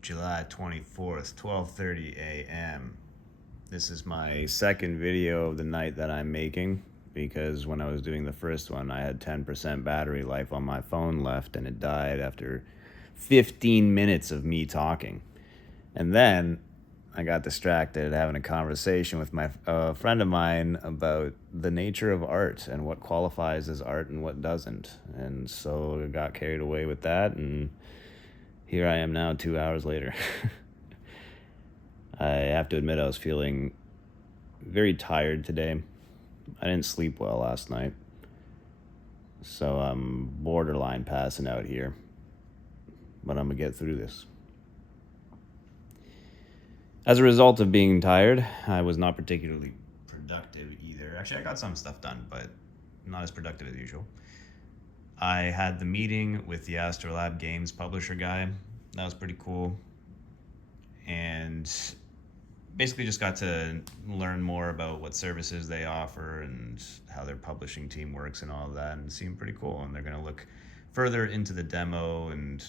July 24th, 12:30 a.m. This is my second video of the night that I'm making because when I was doing the first one, I had 10% battery life on my phone left and it died after 15 minutes of me talking. And then I got distracted having a conversation with my friend of mine about the nature of art and what qualifies as art and what doesn't. And so I got carried away with that, and here I am now 2 hours later. I have to admit, I was feeling very tired today. I didn't sleep well last night, so I'm borderline passing out here. But I'm gonna get through this. As a result of being tired, I was not particularly productive either. Actually, I got some stuff done, but not as productive as usual. I had the meeting with the Astrolab Games publisher guy. That was pretty cool. And basically just got to learn more about what services they offer and how their publishing team works and all of that, and it seemed pretty cool. And they're going to look further into the demo and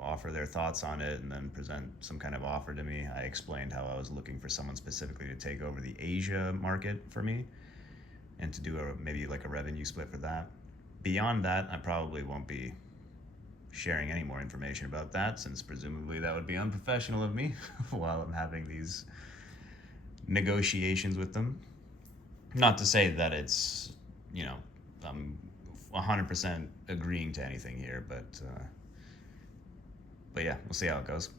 offer their thoughts on it and then present some kind of offer to me. I explained how I was looking for someone specifically to take over the Asia market for me and to do maybe like a revenue split for that. Beyond that, I probably won't be sharing any more information about that, since presumably that would be unprofessional of me while I'm having these negotiations with them. Not to say that it's, I'm 100% agreeing to anything here, but yeah, we'll see how it goes.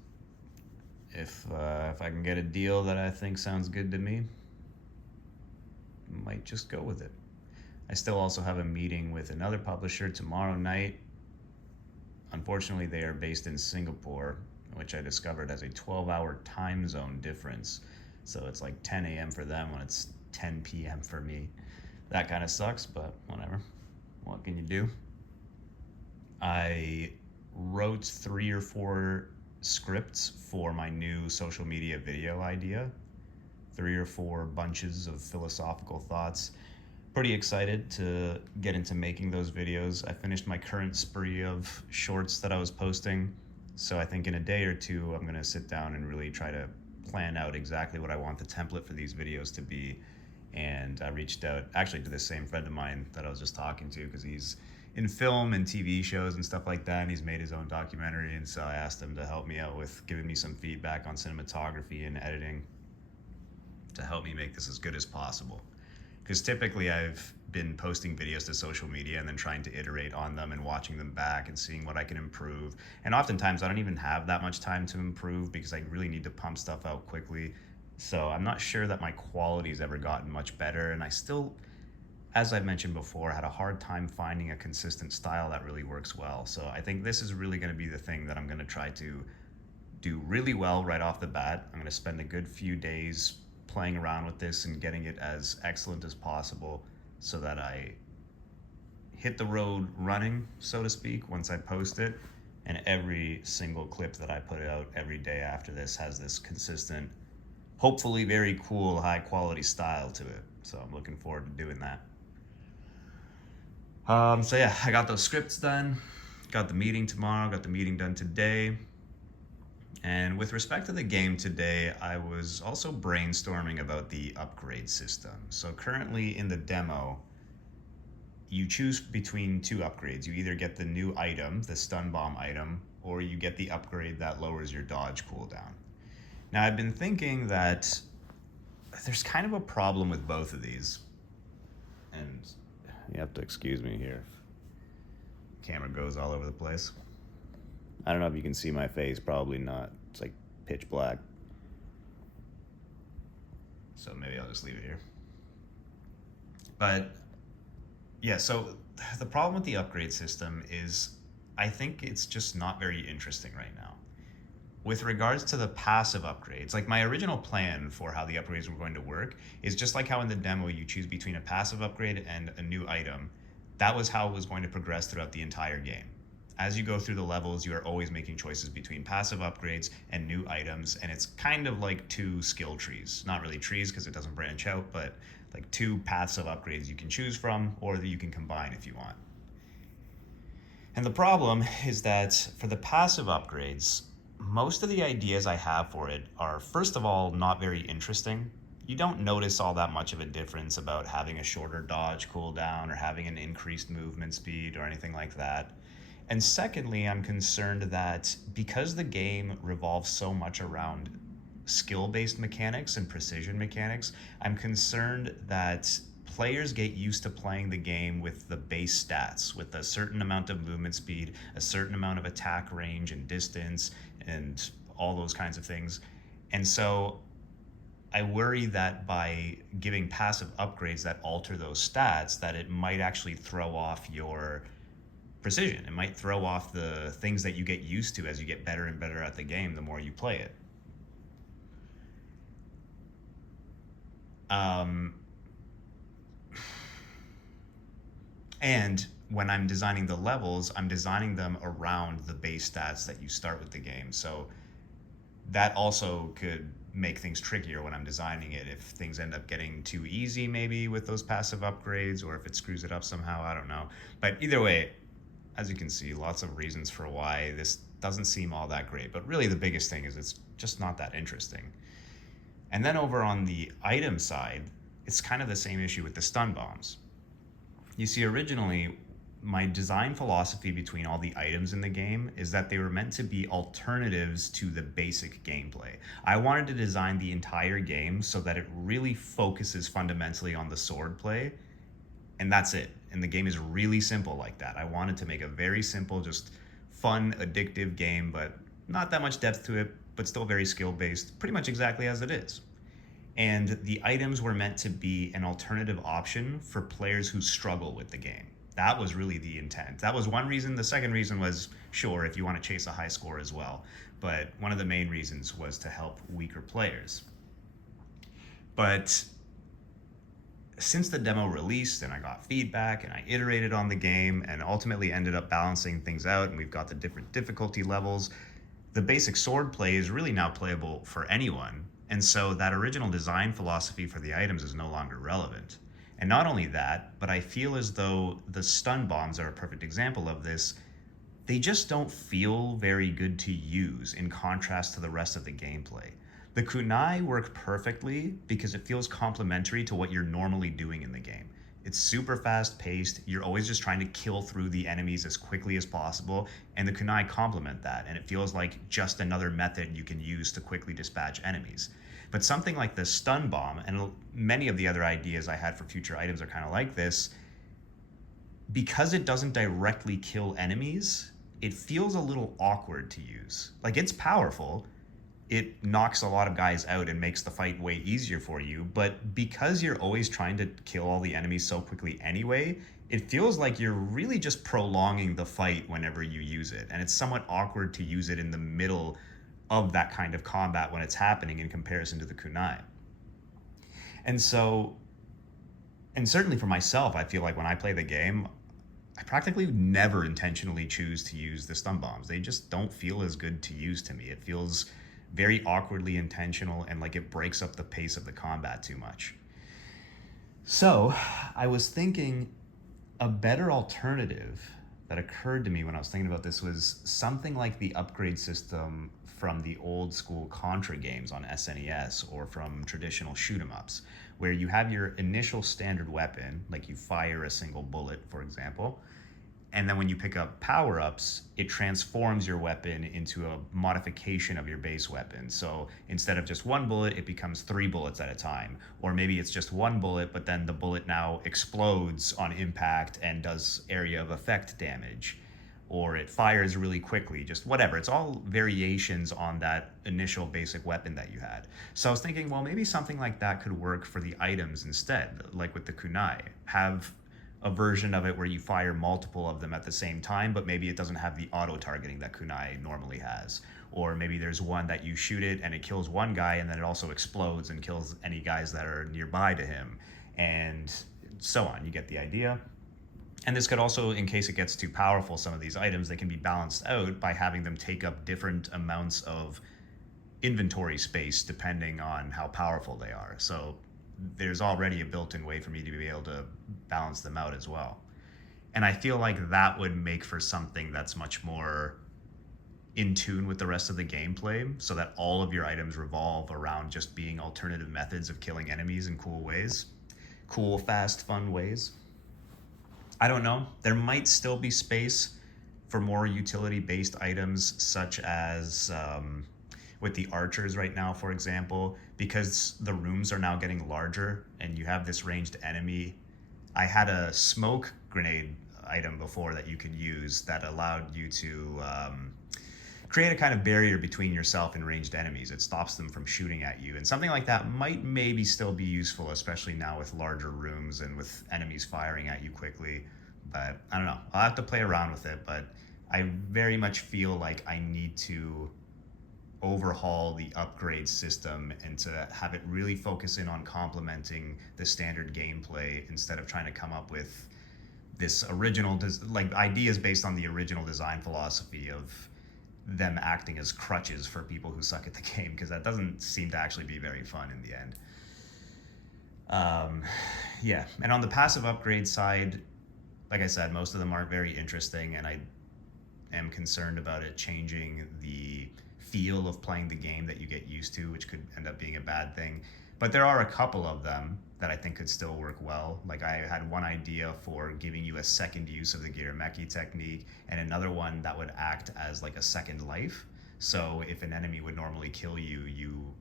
If I can get a deal that I think sounds good to me, might just go with it. I still also have a meeting with another publisher tomorrow night. Unfortunately, they are based in Singapore, which I discovered has a 12-hour time zone difference. So it's like 10 a.m. for them when it's 10 p.m. for me. That kind of sucks, but whatever. What can you do? I wrote 3 or 4 scripts for my new social media video idea. 3 or 4 bunches of philosophical thoughts. Pretty excited to get into making those videos. I finished my current spree of shorts that I was posting, so I think in a day or two I'm gonna sit down and really try to plan out exactly what I want the template for these videos to be. And I reached out actually to this same friend of mine that I was just talking to, because he's in film and TV shows and stuff like that, and he's made his own documentary, and so I asked him to help me out with giving me some feedback on cinematography and editing to help me make this as good as possible. Because typically I've been posting videos to social media and then trying to iterate on them and watching them back and seeing what I can improve. And oftentimes I don't even have that much time to improve because I really need to pump stuff out quickly. So I'm not sure that my quality's ever gotten much better. And I still, as I've mentioned before, had a hard time finding a consistent style that really works well. So I think this is really going to be the thing that I'm going to try to do really well right off the bat. I'm going to spend a good few days playing around with this and getting it as excellent as possible so that I hit the road running, so to speak, once I post it. And every single clip that I put out every day after this has this consistent, hopefully very cool, high quality style to it. So I'm looking forward to doing that. So yeah, I got those scripts done, got the meeting tomorrow, got the meeting done today. And with respect to the game today, I was also brainstorming about the upgrade system. So currently in the demo, you choose between 2 upgrades. You either get the new item, the stun bomb item, or you get the upgrade that lowers your dodge cooldown. Now I've been thinking that there's kind of a problem with both of these. And you have to excuse me here. Camera goes all over the place. I don't know if you can see my face, probably not. It's like pitch black. So maybe I'll just leave it here. But yeah, so the problem with the upgrade system is I think it's just not very interesting right now. With regards to the passive upgrades, like my original plan for how the upgrades were going to work is just like how in the demo you choose between a passive upgrade and a new item. That was how it was going to progress throughout the entire game. As you go through the levels, you are always making choices between passive upgrades and new items, and it's kind of like 2 skill trees. Not really trees because it doesn't branch out, but like 2 paths of upgrades you can choose from, or that you can combine if you want. And the problem is that for the passive upgrades, most of the ideas I have for it are, first of all, not very interesting. You don't notice all that much of a difference about having a shorter dodge cooldown or having an increased movement speed or anything like that. And secondly, I'm concerned that because the game revolves so much around skill based mechanics and precision mechanics, I'm concerned that players get used to playing the game with the base stats, with a certain amount of movement speed, a certain amount of attack range and distance, and all those kinds of things. And so I worry that by giving passive upgrades that alter those stats, that it might actually throw off your precision. It might throw off the things that you get used to as you get better and better at the game the more you play it. Um, and when I'm designing the levels, I'm designing them around the base stats that you start with the game. So that also could make things trickier when I'm designing it. If things end up getting too easy, maybe with those passive upgrades, or if it screws it up somehow, I don't know. But either way, as you can see, lots of reasons for why this doesn't seem all that great. But really, the biggest thing is it's just not that interesting. And then over on the item side, it's kind of the same issue with the stun bombs. You see, originally, my design philosophy between all the items in the game is that they were meant to be alternatives to the basic gameplay. I wanted to design the entire game so that it really focuses fundamentally on the sword play, and that's it. And the game is really simple like that. I wanted to make a very simple, just fun, addictive game, but not that much depth to it, but still very skill based, pretty much exactly as it is. And the items were meant to be an alternative option for players who struggle with the game. That was really the intent. That was one reason. The second reason was, sure, if you want to chase a high score as well. But one of the main reasons was to help weaker players. But since the demo released and I got feedback and I iterated on the game and ultimately ended up balancing things out, and we've got the different difficulty levels, the basic sword play is really now playable for anyone. And so that original design philosophy for the items is no longer relevant. And not only that, but I feel as though the stun bombs are a perfect example of this. They just don't feel very good to use in contrast to the rest of the gameplay. The kunai work perfectly because it feels complementary to what you're normally doing in the game. It's super fast paced, you're always just trying to kill through the enemies as quickly as possible, and the kunai complement that, and it feels like just another method you can use to quickly dispatch enemies. But something like the stun bomb, and many of the other ideas I had for future items are kind of like this, because it doesn't directly kill enemies, it feels a little awkward to use. Like, it's powerful, it knocks a lot of guys out and makes the fight way easier for you, but because you're always trying to kill all the enemies so quickly anyway, it feels like you're really just prolonging the fight whenever you use it, and it's somewhat awkward to use it in the middle of that kind of combat when it's happening in comparison to the kunai. And so, and certainly for myself, I feel like when I play the game, I practically never intentionally choose to use the stun bombs. They just don't feel as good to use to me. It feels very awkwardly intentional and like it breaks up the pace of the combat too much. So I was thinking a better alternative that occurred to me when I was thinking about this was something like the upgrade system from the old school Contra games on SNES or from traditional shoot 'em ups, where you have your initial standard weapon, like you fire a single bullet, for example, and then when you pick up power ups, it transforms your weapon into a modification of your base weapon. So instead of just one bullet, it becomes 3 bullets at a time. Or maybe it's just one bullet, but then the bullet now explodes on impact and does area of effect damage. Or it fires really quickly, just whatever. It's all variations on that initial basic weapon that you had. So I was thinking, well, maybe something like that could work for the items instead, like with the kunai. Have a version of it where you fire multiple of them at the same time, but maybe it doesn't have the auto targeting that kunai normally has. Or maybe there's one that you shoot it and it kills one guy and then it also explodes and kills any guys that are nearby to him, and so on. You get the idea. And this could also, in case it gets too powerful, some of these items, they can be balanced out by having them take up different amounts of inventory space depending on how powerful they are. So there's already a built-in way for me to be able to balance them out as well. And I feel like that would make for something that's much more in tune with the rest of the gameplay so that all of your items revolve around just being alternative methods of killing enemies in cool ways. Cool, fast, fun ways. I don't know. There might still be space for more utility-based items, such as with the archers right now, for example, because the rooms are now getting larger and you have this ranged enemy. I had a smoke grenade item before that you could use that allowed you to create a kind of barrier between yourself and ranged enemies. It stops them from shooting at you. And something like that might maybe still be useful, especially now with larger rooms and with enemies firing at you quickly. But I don't know. I'll have to play around with it, but I very much feel like I need to overhaul the upgrade system and to have it really focus in on complementing the standard gameplay instead of trying to come up with this original like ideas based on the original design philosophy of them acting as crutches for people who suck at the game, because that doesn't seem to actually be very fun in the end. Yeah, and on the passive upgrade side, like I said, most of them aren't very interesting, and I am concerned about it changing the feel of playing the game that you get used to, which could end up being a bad thing. But there are a couple of them that I think could still work well. Like I had one idea for giving you a second use of the Girameki technique, and another one that would act as like a second life. So if an enemy would normally kill you, you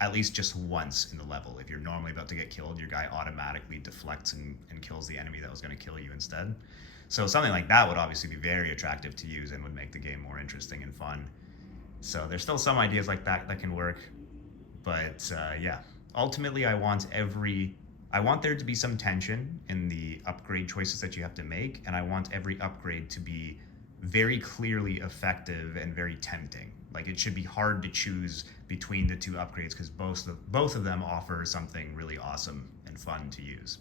at least just once in the level, if you're normally about to get killed, your guy automatically deflects and kills the enemy that was going to kill you instead. So something like that would obviously be very attractive to use and would make the game more interesting and fun. So there's still some ideas like that that can work, but yeah, ultimately I want there to be some tension in the upgrade choices that you have to make, and I want every upgrade to be very clearly effective and very tempting. Like it should be hard to choose between the two upgrades because both of them offer something really awesome and fun to use,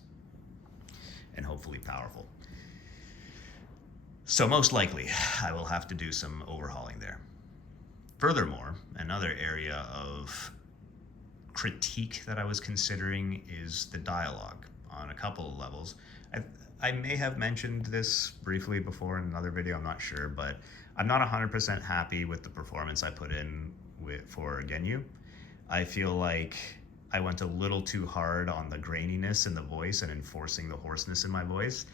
and hopefully powerful. So most likely, I will have to do some overhauling there. Furthermore, another area of critique that I was considering is the dialogue on a couple of levels. I may have mentioned this briefly before in another video, I'm not sure, but I'm not 100% happy with the performance I put in for Genyu. I feel like I went a little too hard on the graininess in the voice and enforcing the hoarseness in my voice,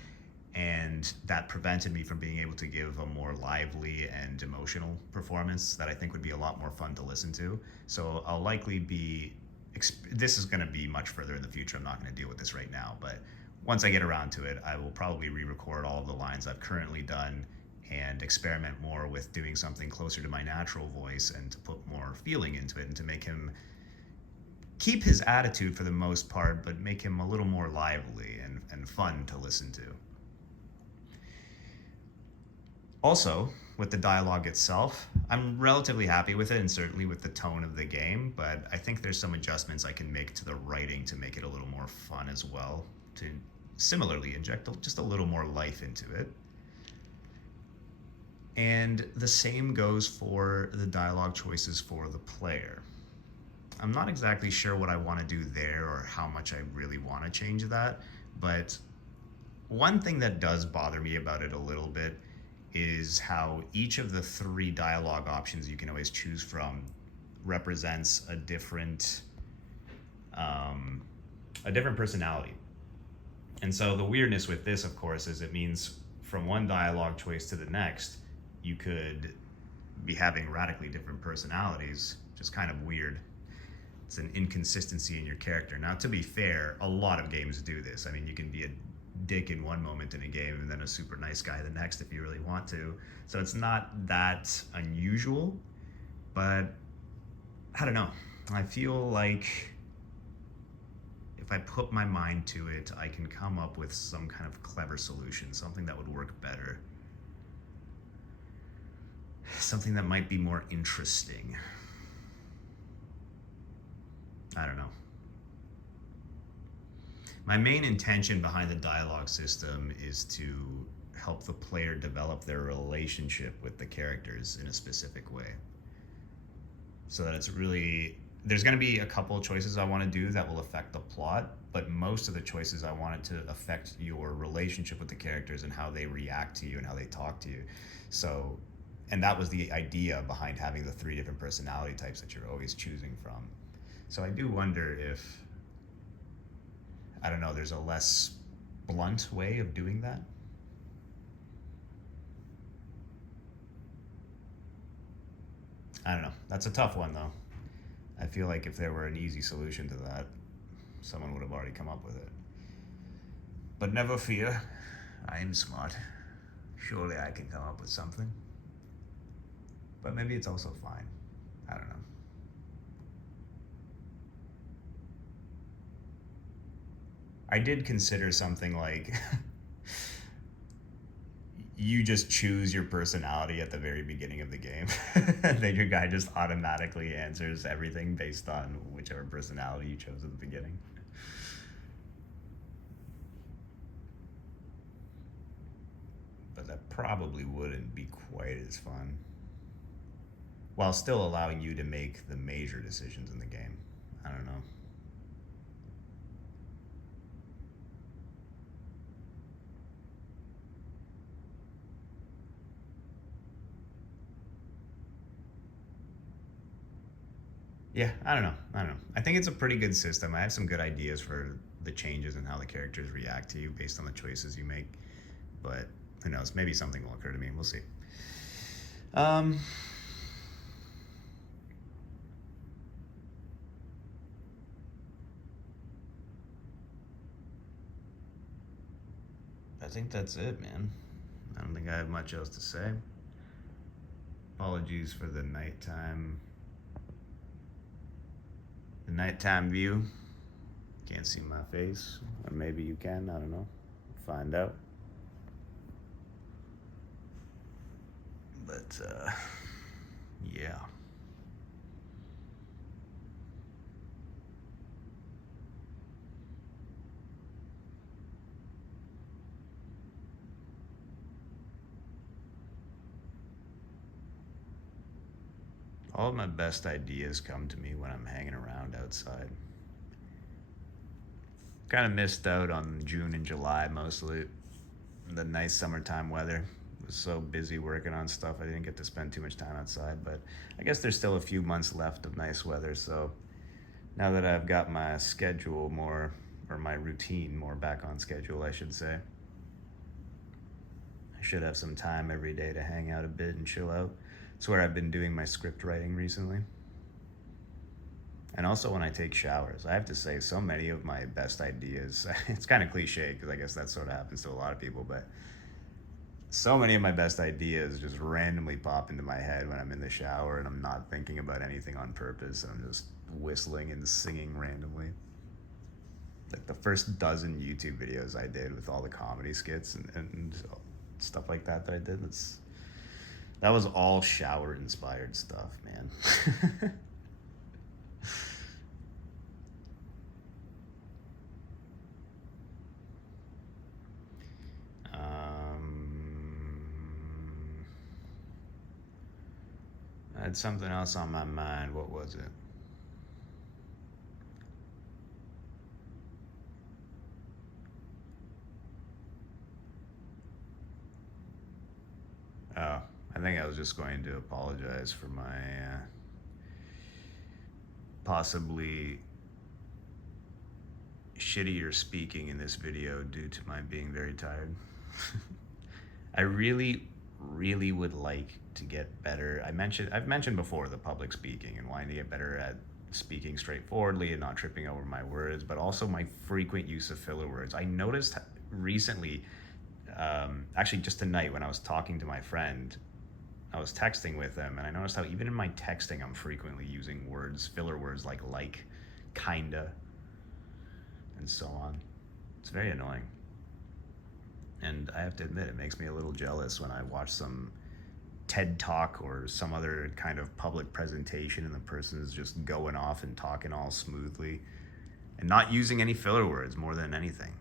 and that prevented me from being able to give a more lively and emotional performance that I think would be a lot more fun to listen to. So I'll likely be, this is going to be much further in the future, I'm not going to deal with this right now, but once I get around to it, I will probably re-record all of the lines I've currently done and experiment more with doing something closer to my natural voice and to put more feeling into it and to make him keep his attitude for the most part, but make him a little more lively and fun to listen to. Also, with the dialogue itself, I'm relatively happy with it and certainly with the tone of the game, but I think there's some adjustments I can make to the writing to make it a little more fun as well, to similarly inject just a little more life into it. And the same goes for the dialogue choices for the player. I'm not exactly sure what I want to do there or how much I really want to change that, but one thing that does bother me about it a little bit is how each of the 3 dialogue options you can always choose from represents a different personality. And so the weirdness with this, of course, is it means from one dialogue choice to the next, you could be having radically different personalities, which is kind of weird. It's an inconsistency in your character. Now, to be fair, a lot of games do this. I mean, you can be a dick in one moment in a game and then a super nice guy the next if you really want to. So it's not that unusual, but I don't know. I feel like if I put my mind to it, I can come up with some kind of clever solution, something that would work better. Something that might be more interesting. I don't know. My main intention behind the dialogue system is to help the player develop their relationship with the characters in a specific way. So that it's really, there's going to be a couple of choices I want to do that will affect the plot, but most of the choices I want it to affect your relationship with the characters and how they react to you and how they talk to you. So And that was the idea behind having the three different personality types that you're always choosing from. So I do wonder if, I don't know, there's a less blunt way of doing that. I don't know. That's a tough one, though. I feel like if there were an easy solution to that, someone would have already come up with it. But never fear, I am smart. Surely I can come up with something. But maybe it's also fine. I don't know. I did consider something like you just choose your personality at the very beginning of the game. And then your guy just automatically answers everything based on whichever personality you chose at the beginning. But that probably wouldn't be quite as fun, while still allowing you to make the major decisions in the game. I don't know. Yeah, I don't know. I don't know. I think it's a pretty good system. I have some good ideas for the changes and how the characters react to you based on the choices you make. But who knows? Maybe something will occur to me. We'll see. Um, I think that's it, man. I don't think I have much else to say. Apologies for the nighttime view. Can't see my face, or maybe you can. I don't know. Find out. But yeah. All of my best ideas come to me when I'm hanging around outside. Kind of missed out on June and July mostly. The nice summertime weather. Was so busy working on stuff, I didn't get to spend too much time outside. But I guess there's still a few months left of nice weather. So now that I've got my schedule more, or my routine more back on schedule, I should say, I should have some time every day to hang out a bit and chill out. It's where I've been doing my script writing recently. And also when I take showers. I have to say, so many of my best ideas, it's kind of cliche because I guess that sort of happens to a lot of people, but so many of my best ideas just randomly pop into my head when I'm in the shower and I'm not thinking about anything on purpose. And I'm just whistling and singing randomly. Like the first dozen YouTube videos I did with all the comedy skits and stuff like that I did, that was all shower inspired stuff, man. I had something else on my mind. What was it? Oh, I think I was just going to apologize for my possibly shittier speaking in this video due to my being very tired. I really would like to get better. I've mentioned before the public speaking and wanting to get better at speaking straightforwardly and not tripping over my words, but also my frequent use of filler words. I noticed recently, actually just tonight when I was talking to my friend, I was texting with him, and I noticed how even in my texting, I'm frequently using filler words like, kinda, and so on. It's very annoying. And I have to admit, it makes me a little jealous when I watch some TED Talk or some other kind of public presentation and the person is just going off and talking all smoothly and not using any filler words more than anything.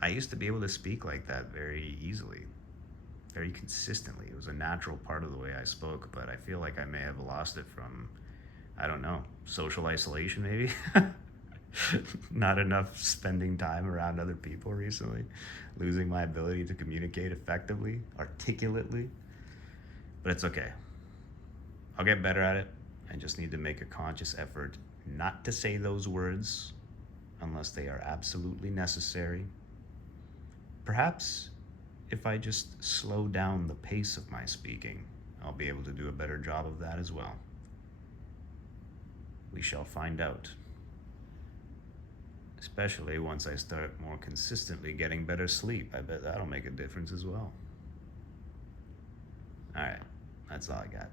I used to be able to speak like that very easily, very consistently. It was a natural part of the way I spoke, but I feel like I may have lost it from, I don't know, social isolation maybe? Not enough spending time around other people recently, losing my ability to communicate effectively, articulately. But it's okay. I'll get better at it. I just need to make a conscious effort not to say those words unless they are absolutely necessary. Perhaps if I just slow down the pace of my speaking, I'll be able to do a better job of that as well. We shall find out. Especially once I start more consistently getting better sleep. I bet that'll make a difference as well. Alright, that's all I got.